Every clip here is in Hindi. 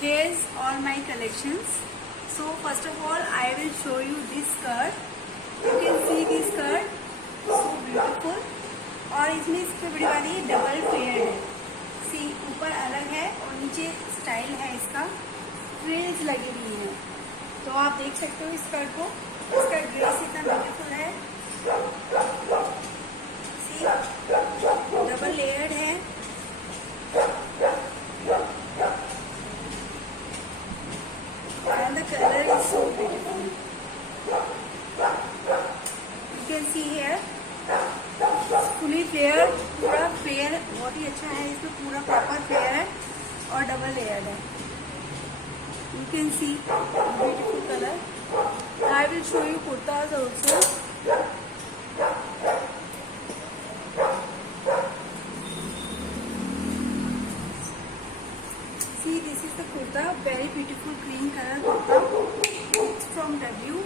Here's all my collections. So first of all I will show you this skirt. You can see this skirt, so beautiful. और इसमें इसकी बड़ी वाली डबल फेयर है, सी ऊपर अलग है और नीचे स्टाइल है, इसका फ्रिल्स लगी हुई है। तो आप देख सकते हो इस स्कर्ट को, इसका ड्रेस इतना ब्यूटीफुल है, सी डबल लेयर्ड है। And the color is so beautiful. You can see here, fully flare, पूरा फ्लेयर बहुत ही अच्छा है, इसमें पूरा प्रॉपर फ्लेयर है और डबल लेयर है। You can see beautiful color. I will show you kurtas also. See, this is the kurta, very beautiful green color kurta. It's from W.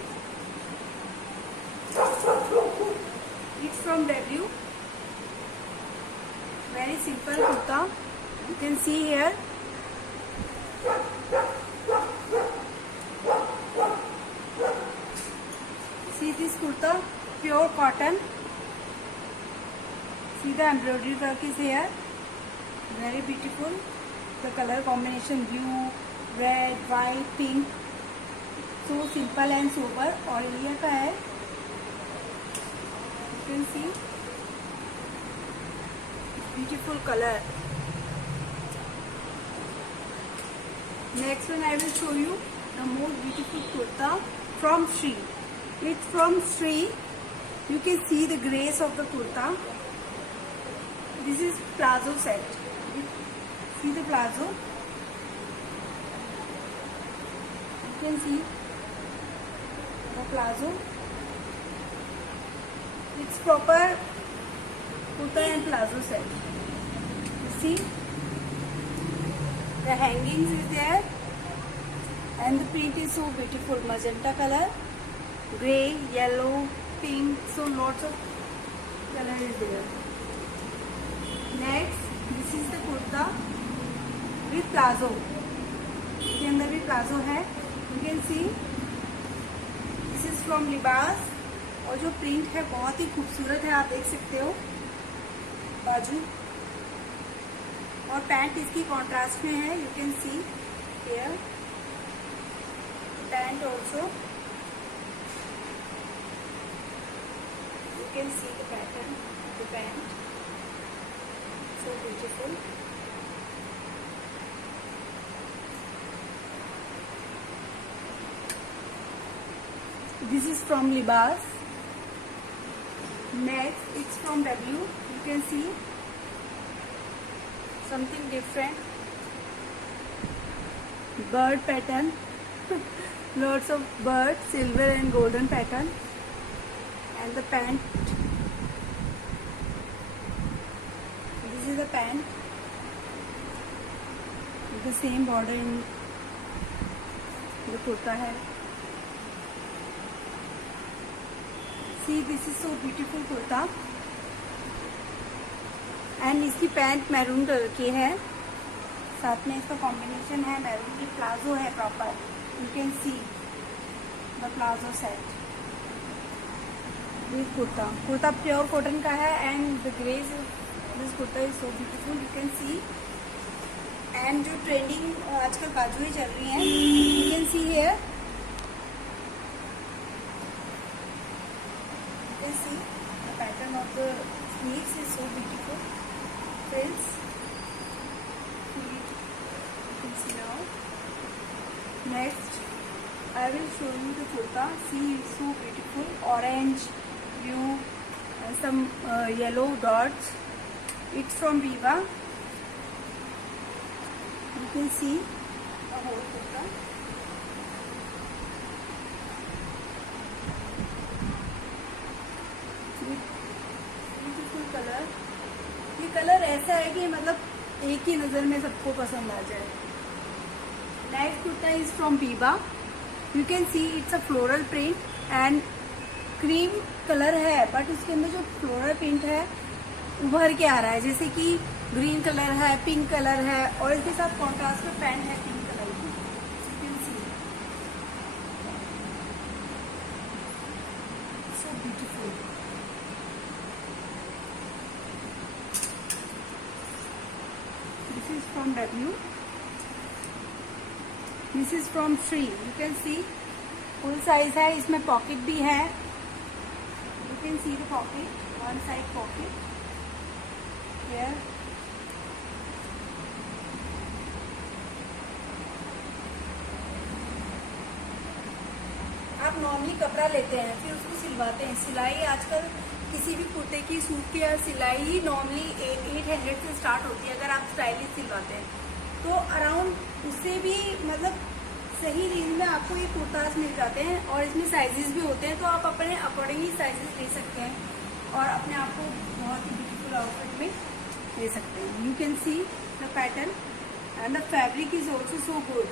It's from W. Very simple kurta. You can see here. See this kurta, pure cotton. See the embroidery work is here. Very beautiful. The color combination blue, red, white, pink. So simple and sober. और ये का है, you can see beautiful color. Next one I will show you the most beautiful kurta from Sri. It's from Sri. You can see the grace of the kurta. This is plazo set. See the plazo. You can see the plazo. It's proper kurta and plazo set. You see the hangings is there, and the print is so beautiful. Magenta color, grey, yellow, pink. So lots of color is there. Next, this is the kurta with plazo. इसके अंदर भी प्लाजो है. You can see this is from लिबास, और जो प्रिंट है बहुत ही खूबसूरत है, आप देख सकते हो बाजू, और पैंट इसकी कॉन्ट्रास्ट में है. You can see here pant also. You can see the pattern of the pant, so beautiful. This is from Libas. Next, it's from W. You can see something different. Bird pattern. Lots of bird, silver and golden pattern. And the pant. This is the pant. The same border in the kurta hai. See, this is so beautiful kurta. And इसकी पैंट मैरून कलर की है, साथ में इसका कॉम्बिनेशन है मैरून की. प्लाजो है proper. You can see the plazo set with kurta. Kurta pure cotton का है, and the grace of this kurta is so beautiful. You can see. And जो ट्रेंडिंग आजकल बाजू ही चल रही है, you can see here. You can see the pattern of the sleeves is so beautiful. Frills. You can see now. Next, I will show you the kurta. See, it's so beautiful. Orange, blue, and some yellow dots. It's from Viva. You can see the whole kurta. Beautiful color. ये कलर ऐसा है कि मतलब एक ही नज़र में सबको पसंद आ जाए. Next kurta is from Biba. You can see it's a floral print and cream color है, बट उसके अंदर जो floral print है उभर के आ रहा है, जैसे कि ग्रीन कलर है, पिंक कलर है, और इसके साथ कॉन्ट्रास्ट में पैंट है pink colour. quality. You can see. So beautiful. This is from W. This is from Shree. You can see full size है, इसमें पॉकेट भी है. You can see the pocket, one side pocket here. आप नॉर्मली कपड़ा लेते हैं फिर उसको सिलवाते हैं. सिलाई आजकल किसी भी कुर्ते की, सूट की सिलाई नॉर्मली 800 से स्टार्ट होती है. अगर आप स्टाइलिश सिलवाते हैं तो अराउंड उससे भी मतलब सही रेंज में आपको ये कुर्ताज मिल जाते हैं. और इसमें साइजेस भी होते हैं, तो आप अपने अकॉर्डिंगली साइजेस ले सकते हैं और अपने आप को बहुत ही ब्यूटीफुल आउटफिट में ले सकते हैं. You can see the pattern and the fabric is also so good.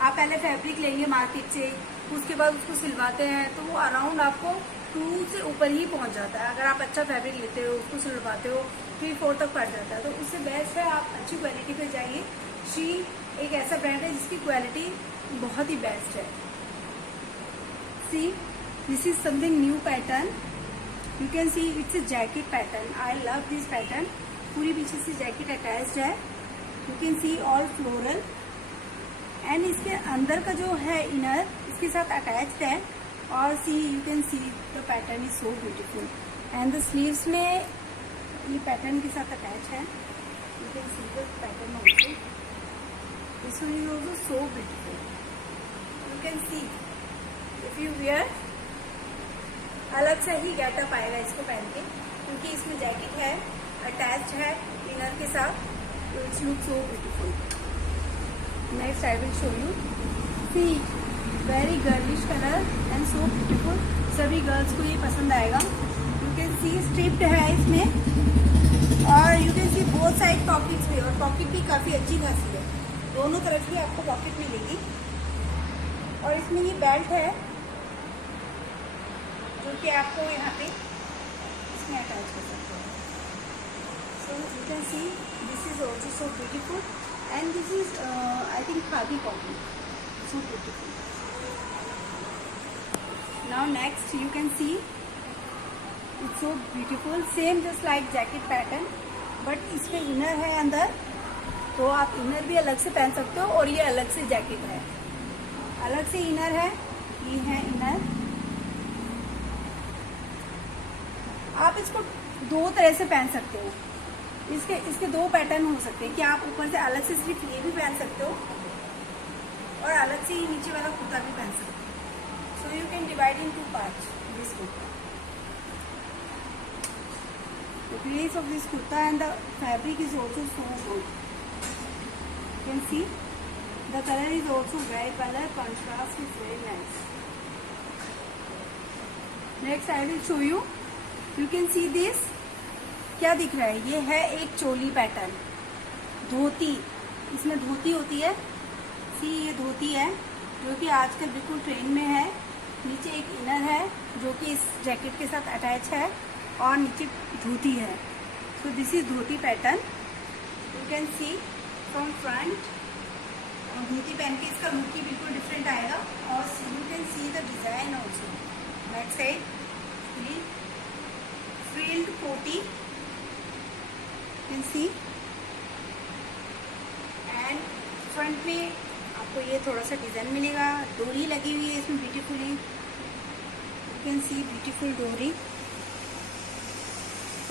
आप पहले फैब्रिक लेंगे मार्केट से, उसके बाद उसको सिलवाते हैं तो वो अराउंड आपको 2 से ऊपर ही पहुंच जाता है. अगर आप अच्छा फैब्रिक लेते हो, उसको सिलवाते हो, 3-4 तक पड़ जाता है. तो उससे बेस्ट है आप अच्छी क्वालिटी पे जाइए. श्री एक ऐसा ब्रांड है जिसकी क्वालिटी बहुत ही बेस्ट है. See this is something new pattern. You can see it's a jacket pattern. I love this pattern. पूरी पीछे से जैकेट अटैच्ड है. You can see all floral and इसके अंदर का जो है इनर इसके साथ अटैच्ड है. और see you can see the pattern is so beautiful and the sleeves में ये पैटर्न के साथ अटैच है. You can see the pattern also. This one is also so beautiful. You can see if you wear अलग से ही गेटअप आएगा इसको पहन के, क्योंकि इसमें जैकेट है, अटैच है इनर के साथ. It's look so beautiful. Next I will show you. See very girlish colour and so beautiful. सभी गर्ल्स को ये पसंद आएगा. यू कैन सी स्ट्रिप्ड है इसमें और you can C both side pockets भी, और पॉकेट भी काफ़ी अच्छी खासी है. दोनों तरफ भी आपको पॉकेट मिलेगी. और इसमें ये बेल्ट है जो कि आपको यहाँ पे इसमें अटैच कर सकते हैं. So you can see this is also so beautiful and this is I think khadi cotton. So beautiful. Now next you can see it's so beautiful. Same just like jacket pattern, but इसमें इनर है अंदर, तो आप इनर भी अलग से पहन सकते हो और ये अलग से जैकेट है. अलग से इनर है, ये है इनर. आप इसको 2 तरह से पहन सकते हो. इसके 2 पैटर्न हो सकते हैं कि आप ऊपर से अलग से सिर्फ ये भी पहन सकते हो और अलग से ये नीचे वाला कुर्ता भी पहन सकते हो. So you can divide in 2 parts this kurta. The grace of this kurta and the fabric is also so good. You can see the color is also very color contrast is very nice. Next I will show you. You can see this. क्या दिख रहा है? ये है एक चोली पैटर्न. धोती, इसमें धोती होती है. सी ये धोती है जो कि आजकल बिल्कुल ट्रेंड में है. नीचे एक इनर है जो कि इस जैकेट के साथ अटैच है और नीचे धोती है. So this is dhoti pattern. You can see from front. Dhoti पहन के इसका लुक ही बिल्कुल डिफरेंट आएगा. और you can see the design also. Back side frilled koti you can see and front में आपको ये थोड़ा सा डिजाइन मिलेगा. डोरी लगी हुई है इसमें beautifully. You can C beautiful डोरी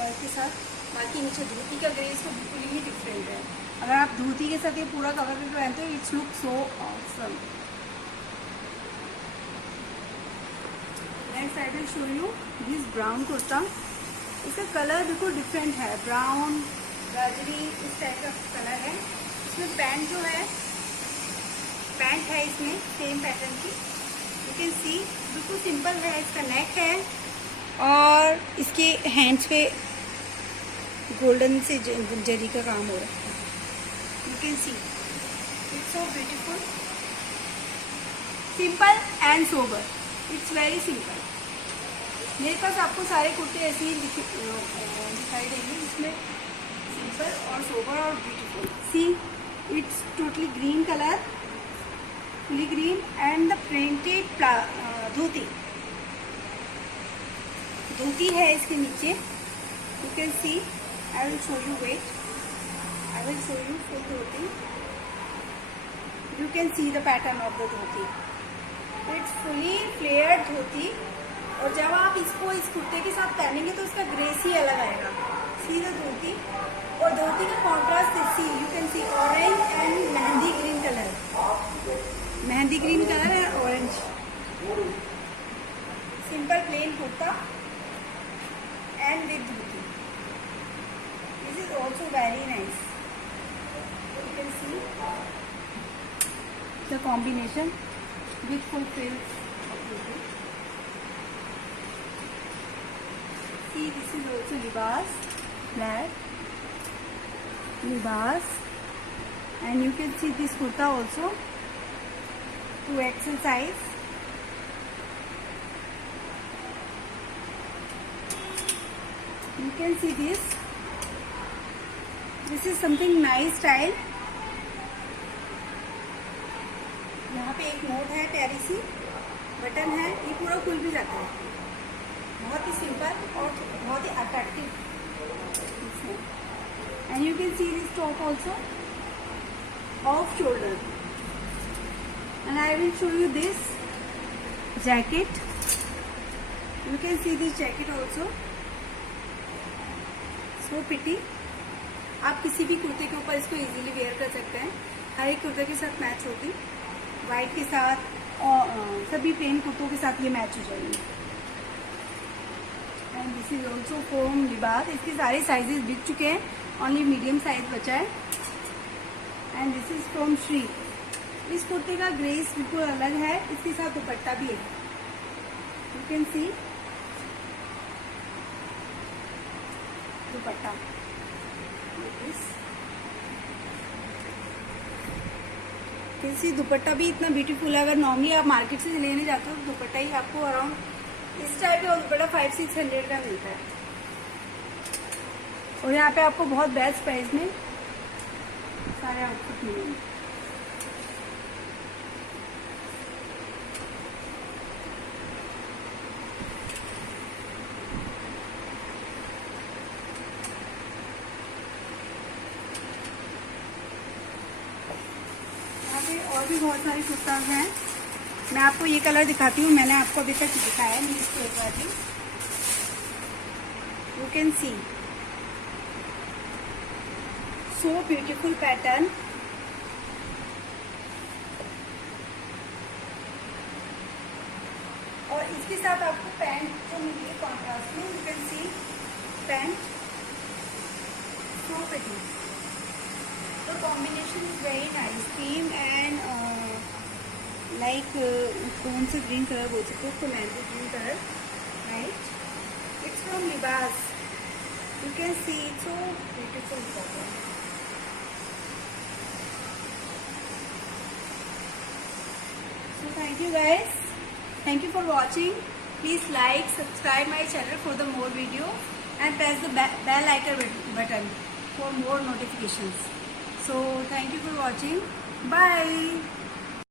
और के साथ. बाकी नीचे धोती का ग्रेस तो बिल्कुल ही डिफरेंट है. अगर आप धोती के साथ ये पूरा कवर करके पहनते हो, it's look so awesome. Next I will show you this brown kurta. इसका कलर बिल्कुल डिफरेंट है. ब्राउन गाजरी इस टाइप का कलर है. इसमें पैंट जो है, पैंट है इसमें सेम पैटर्न की. यू कैन सी बिल्कुल सिंपल है. इसका नेक है और इसके हैंड्स पे गोल्डन से जरी का काम हो रहा है. You can see it's so beautiful. Simple and sober. It's very simple. मेरे पास आपको सारे कुर्ते ऐसे ही दिखाई देंगे. इसमें सिंपल और सोबर और beautiful. See it's totally green colour fully green and the printed dhoti. धोती है इसके नीचे. You can see. I will show you. Wait. I will show you full dhoti. You can see the pattern of the dhoti. It's fully flared धोती. और जब आप इसको इस कुर्ते के साथ पहनेंगे तो इसका ग्रेस ही अलग आएगा. See the dhoti. और धोती का contrast see you can see orange and mehndi green colour. Mehndi green colour है orange. Simple plain kurta and with dhoti. This is also very nice. You can see the combination with full frills of dhoti. See, this is also libas, black libas, and you can see this kurta also 2XL size. You can see this. This is something nice style. यहाँ पे एक नोट है, प्यारी सी बटन है. ये पूरा खुल भी जाता है. बहुत ही सिंपल और बहुत ही attractive. And you can see this top also off shoulder. And I will show you this jacket. You can see this jacket also. So pretty. आप किसी भी कुर्ते के ऊपर इसको इजीली वेयर कर सकते हैं. हर एक कुर्ते के साथ मैच होगी. वाइट के साथ और सभी प्लेन कुर्तों के साथ ये मैच हो जाएगी. And this is also from लिबास. इसके सारे साइजेस बिक चुके हैं. ओनली मीडियम साइज बचा है. And this is from Shri. इस कुर्ते का ग्रेस बिल्कुल अलग है. इसके साथ दुपट्टा भी है. यू कैन सी दुपट्टा. कैसी दुपट्टा भी इतना ब्यूटीफुल है. अगर नॉर्मली आप मार्केट से लेने जाते हो तो दुपट्टा ही आपको अराउंड इस टाइप का दुपट्टा 500-600 का मिलता है. और यहाँ पे आपको बहुत बेस्ट प्राइस में सारे आउटफिट मिलेंगे. और भी बहुत सारे कुर्ताज हैं. मैं आपको ये कलर दिखाती हूँ. मैंने आपको अभी तक दिखाया नहीं. इसको एक बार भी you can C so beautiful pattern. और इसके साथ आपको पैंट जो मिली है कॉन्ट्रास्ट में. You can C pant so pretty. The combination is very nice. Cream and like कौन से ग्रीन कलर बोल सकते हो. Mehndi green colour, right? It's from Libas. You can see it's so beautiful pattern. So thank you guys. Thank you for watching. Please like, subscribe my channel for the more video and press the bell icon button for more notifications. So thank you for watching. Bye.